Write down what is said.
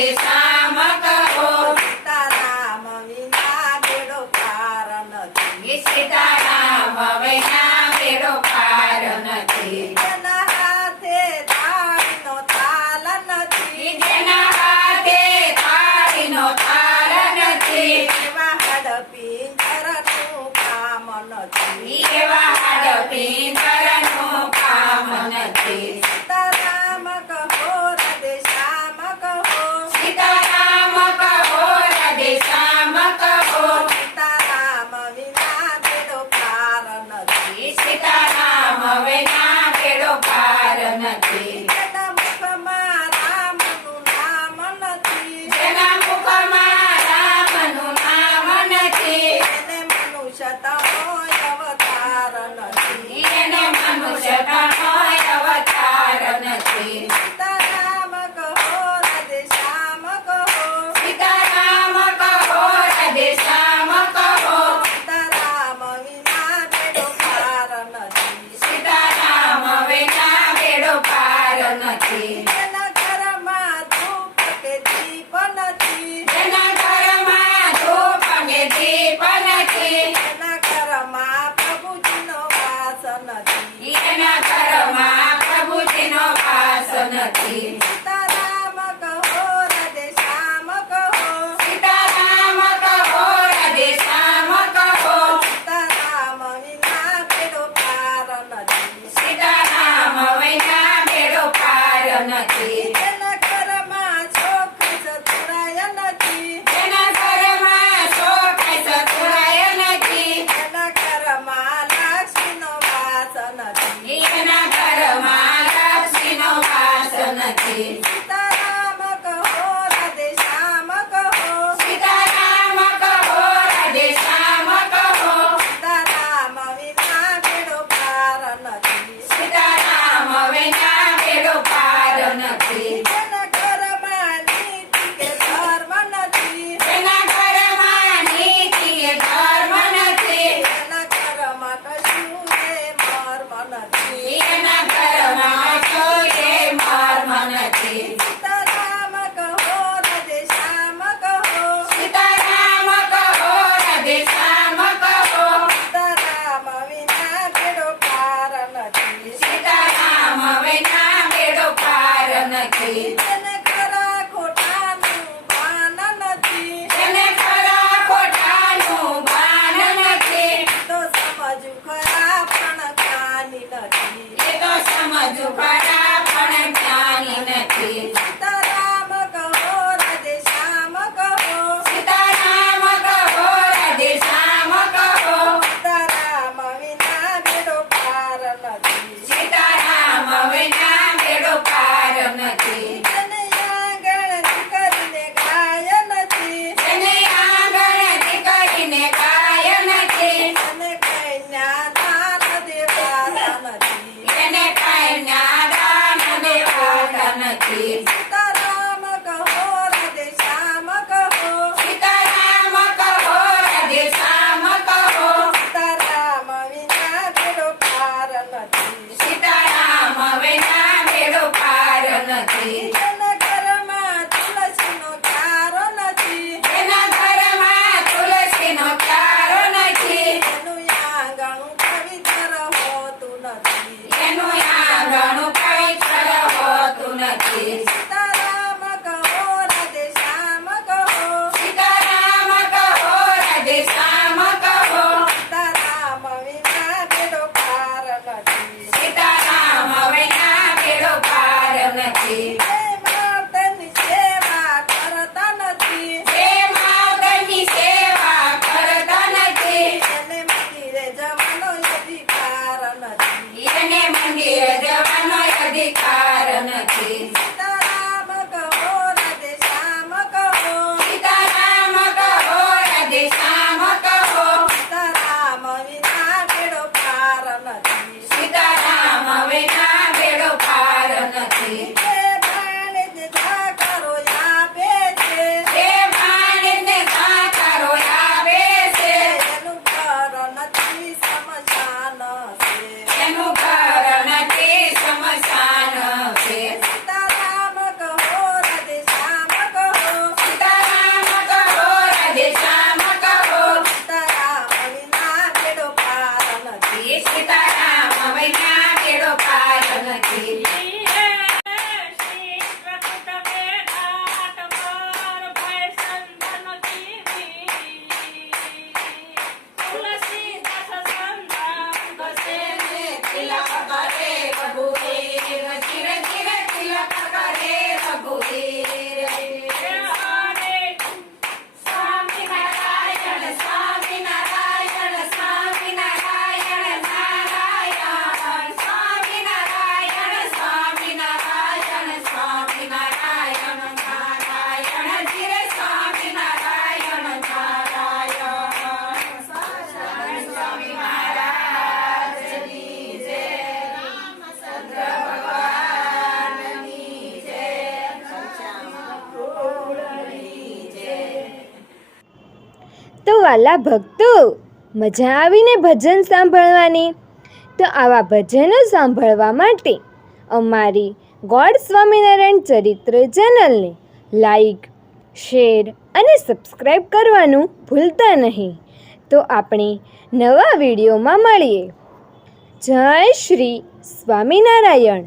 રાધે શ્યામ કહો સીતારામ વિના બેડો પાર નથી સીતારામ વિના બેડો પાર નથી જેના હાથે તાળીનો તાલ નથી જેના હાથે તાળીનો તાલ નથી એવા હાડપિંજરનું કામ નથી એવા હાડપિંજરનું કામ નથી સીતારામ કહો રાધે શ્યામ કહો સીતારામ કહો રાધે શ્યામ કહો સીતારામ વિના બેડો પાર નથી સીતારામ વિના બેડો પાર નથી જેના મુખમાં રામનું નામ નથી જેના મુખમાં રામનું નામ નથી એને મનુષ્યતાનો અવતાર નથી એને મનુષ્યતાનો અવતાર નથી સીતારામ કહો રાધે શ્યામ કહો સીતારામ કહો રાધે શ્યામ કહો સીતારામ વિના બેડો પાર નથી સીતારામ વિના બેડો પાર નથી જેના ઘરમાં ધૂપ કે દીપ નથી જેના ઘરમાં ધૂપ અને દીપ નથી એના ઘરમાં પ્રભુજીનો વાસ નથી એના ઘરમાં પ્રભુજીનો વાસ નથી સીતારામ કહો રાધે શ્યામ કહો સીતારામ કહો રાધે શ્યામ કહો સીતારામ વિના બેડો પાર નથી સીતારામ વિના બેડો પાર નથી જેના ઘરમાં છોકરી સતુરાય નથી જેના ઘરમાં શોક સતુરાય નથી એના ઘરમાં લક્ષ્મીનો વાસ નથી એના ઘરમાં લક્ષ્મીનો વાસ નથી સીતારામ કહો રાધે શ્યામ કહો સીતારામ કહો રાધે શ્યામ કહો સીતારામ વિના બેડો પાર નથી સીતારામ વિના બેડો પાર નથી જેના ઘરમાં નીતિ કે ધર્મ નથી જેના ઘરમાં નીતિ કે ધર્મ નથી એના ઘરમાં કશું એ મર્મ નથી એના ઘરમાં કોઈ મર્મ નથી સીતારામ કહો રાધે શ્યામ કહો સીતારામ કહો રાધે શ્યામ કહો સીતારામ વિના બેડો પાર નથી સીતારામ વિના બેડો પાર નથી જેને ખરા ખોટાનું ભાન નથી એને ખરા ખોટાનું ભાન નથી તો સમજુ ખરા પણ જ્ઞાની નથી એ તો સમજુ ખરા પણ જ્ઞાની નથી સીતારામ કહો રાધે શ્યામ કહો સીતારામ કહો રાધે શ્યામ કહો સીતારામ વિના બેડો પાર નથી સીતારામ વિના બેડો પાર નથી જેને આંગણ કરીને ગાય નથી એને આંગણ દીકરીને કાય નથી અને કન્યા દાન દેવાતા નથી એને કન્યા દાન દેવાતા નથી સીતારામ કહો રાધે શ્યામ કહો સીતારામ કહો રાધે શ્યામ કહો સીતારામ વિના બેડો પાર નથી સીતારામ વિના બેડો પાર નથી જેના ઘરમાં તુલસીનો ક્યારો નથી એના ઘરમાં તુલસીનો ક્યારો નથી એનું આંગણ પવિત્ર હોતું નથી એનું આંગણ પવિત્ર હોતું નથી સીતારામ કહો રાધે શ્યામ કહો સીતારામ કહો રાધે શ્યામ કહો સીતારામ વિના બેડો પાર નથી સીતારામ વિના બેડો પાર નથી એ માતાની સેવા કરતા નથી જે માવતરની સેવા કરતા નથી એને મંદિરે જવાનો અધિકાર નથી એને મંદિરે જવાનો અધિકાર નથી સીતારામ કહો રાધે શ્યામ કહો સીતારામ કહો રાધે શ્યામ કહો સીતારામ વિના બેડો પાર નથી સીતારામ વિના બેડો પાર નથી એ ભાણેજને ધાકરો આપે છે જે ભાણેજને સાકારો આવે છે એનું ઘર નથી સ્મશાન છે એનું ઘર નથી સ્મશાન છે સીતારામ નારાયણ કી તિલક કરે રઘુવીર ચિર ચિર તિલક કરે રઘુવીર સ્વામિનારાયણ સ્વામિનારાયણ સ્વામિનારાયણ નારાયણ સ્વામિનારાયણ સ્વામિનારાયણ સ્વામિનારાયણ નારાયણ ચિર સ્વામિનારાયણ નારાયણ સ્વામી મહારાજની જય રામચંદ્ર ભગવાનની જય ઘનશ્યામની જય. તો વાલા ભક્તો, મજા આવીને ભજન સાંભળવાની? તો આવા ભજનો સાંભળવા માટે અમારી ગોડ સ્વામિનારાયણ ચરિત્ર ચેનલને લાઈક, શેર અને સબસ્ક્રાઈબ કરવાનું ભૂલતા નહીં. તો આપણે નવા વિડીયોમાં મળીએ. જય શ્રી સ્વામિનારાયણ.